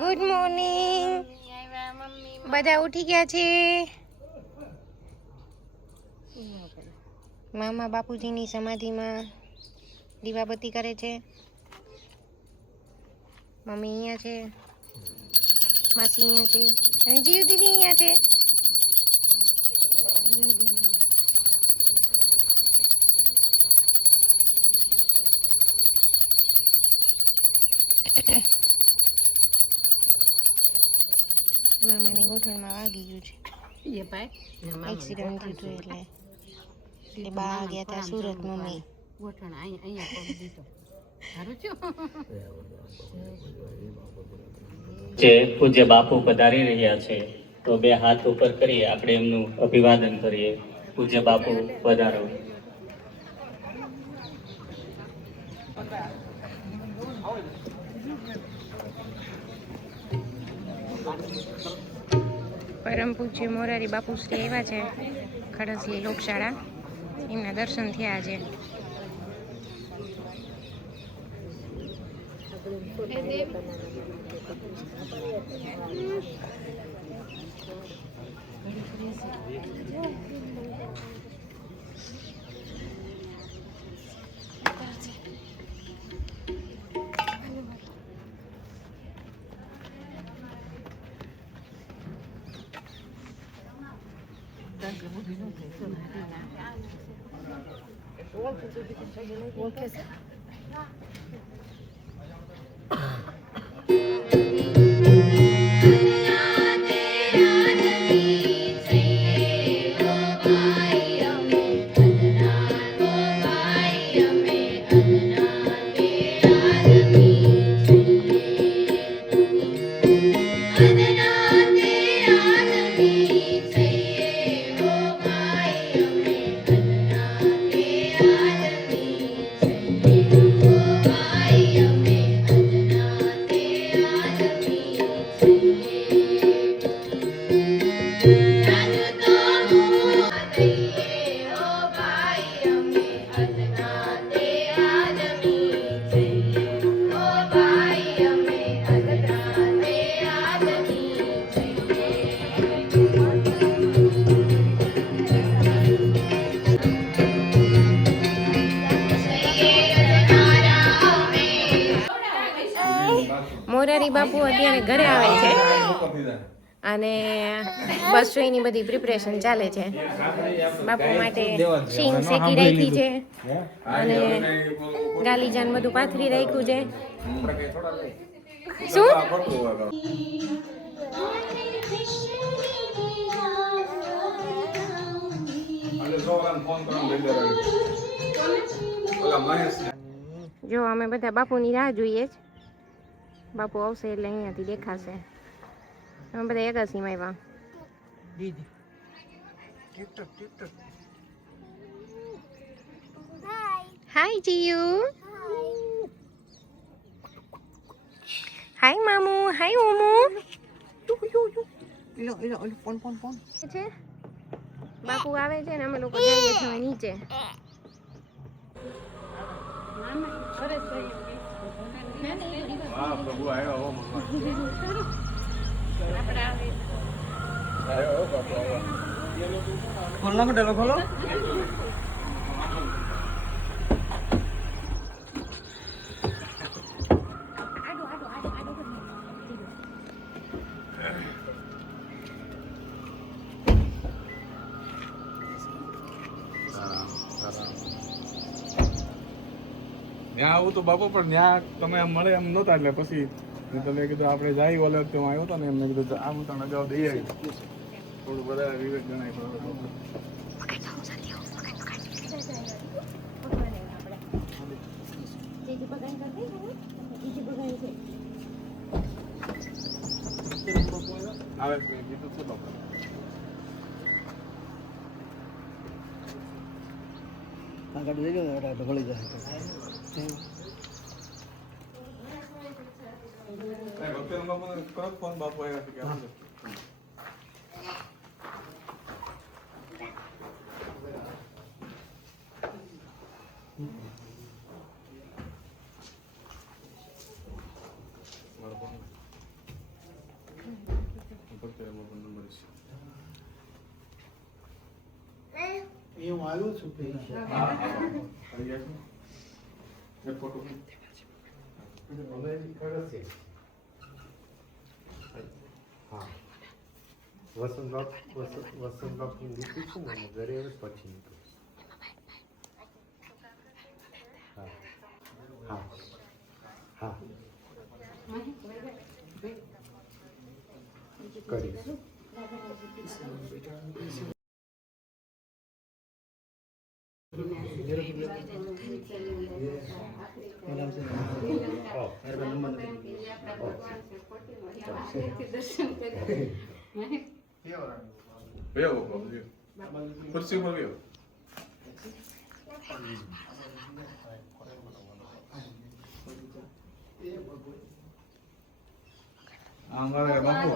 Good morning. બધા ઉઠી ગયા છે. મામા બાપુજીની સમાધિમાં દીવાબત્તી કરે છે. મમ્મી અહીંયા છે, માસી અહીંયા છે અને જીવ દીદી અહીંયા છે. મામાને ગોઠણમાં વાગી ગયું છે. એક્સિડન્ટ થયું હતું એટલે બા ગયા હતા સુરત. મમ્મી ગોઠણ અહીંયા દીધો જે પૂજ્ય બાપુ પધારી રહ્યા છે તો બે હાથ ઉપર કરીએ, આપણે એમનું અભિવાદન કરીએ. પૂજ્ય બાપુ પધારો. પરમ પૂજ્ય મોરારી બાપુ શ્રી આવ્યા છે ખડસલી લોકશાળા. એમના દર્શન થયા છે. મોરારી બાપુ અત્યારે ઘરે આવે છે અને બસ ટ્રેનની બધી પ્રિપરેશન ચાલે છે. બાપુ માટે શીંગ શેકી રાખી છે અને ગાલીજાન બધું પાથરી રાખ્યું છે. શું જો અમે બધા બાપુની રાહ જોઈએ જ. બાપુ આવશે એટલે અહીંયાથી દેખાશે. અમે બધા એકાસીમાં આવ્યા. હાય જીયુ. હાય મામુ. હાય ઓમુ. છે બાપુ આવે છે ને અમે લોકો જઈએ છીએ નીચે. ખોલો ડેલો ખોલો. ત્યાં આવું તો બાપુ પણ ત્યાં તમે આમ મળે એમ નહોતા એટલે પછી તમે કીધું આપણે જાય ઓલે વખતે હું આવ્યો હતો ને એમને કીધું આમ તમને અગાઉ દઈ આવી થોડું બધા વિવેક જણાય. આવે કીધું છે બાપુ. ઢોળી જાય ફોન બાપુ આવ્યા છે કે અત્યારે મોબાઈલ નંબર છે. હું આવ્યો છું પેલા આવી ગયા છે? એક ફોટો હા વસંતબાપુ દીકરી છું ને ઘરે આવે પછી નીકળું. હા હા હા કરીશ. ભયો ખુરશી ઉપર ભયો. અમારે બાપુ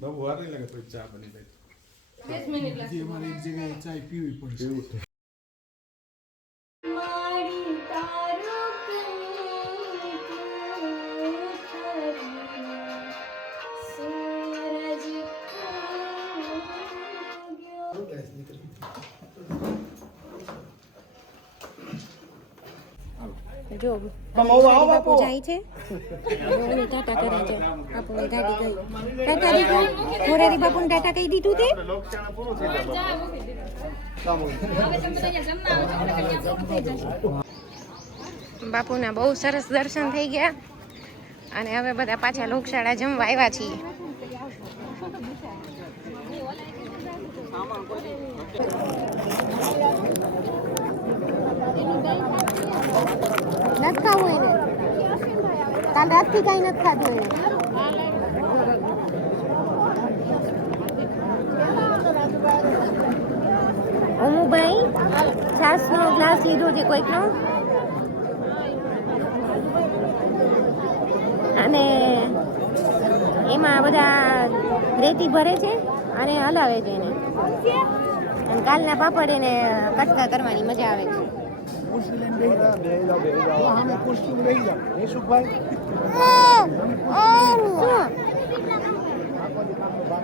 બાબુ વાર નહીં લાગે પછી ચા બની જાય. હજી અમારે એક જગ્યાએ ચાય પીવી પડશે. જો બાપુ જાય છે, ઓલું ટાટા કરે છે. બાપુની ગાડી ગઈ. ટાટા દીધું મોરારી બાપુને ટાટા કહી દીધું તે. બાપુના બહુ સરસ દર્શન થઈ ગયા અને હવે બધા પાછા લોકશાળા જમવા આવ્યા છીએ. નથી ખાવું એને, કાલ રાતથી કઈ નથી ખાધું એને. અમુભાઈ છાસનો ગ્લાસ લીધો છે કોઈકનો અને એમાં બધા રેતી ભરે છે અને હલાવે છે એને. અને કાલના પાપડ એને કટકા કરવાની મજા આવે છે.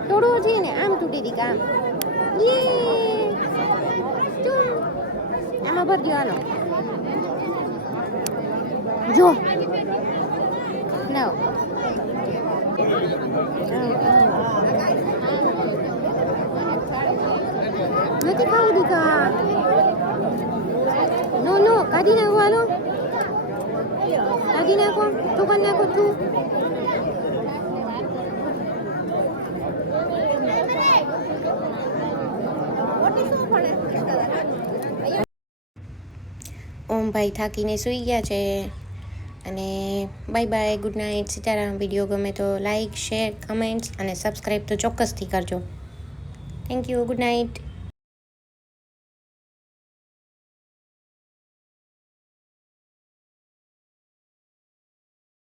થોડું છે ને આમ તૂટી દી કામ આમાં ભરજો. હાલો જો લાવ નથી ખાવું દીકા. નો નો કાઢી નાખો. હાલો કાઢી નાખો. તું કરી નાખો તું. ઓમભાઈ થાકીને સૂઈ ગયા છે અને bye bye, good night, Sitaram. Video ગમે તો લાઇક, શેર, કમેન્ટ્સ અને સબસ્ક્રાઈબ તો ચોક્કસથી કરજો. Thank you, good night.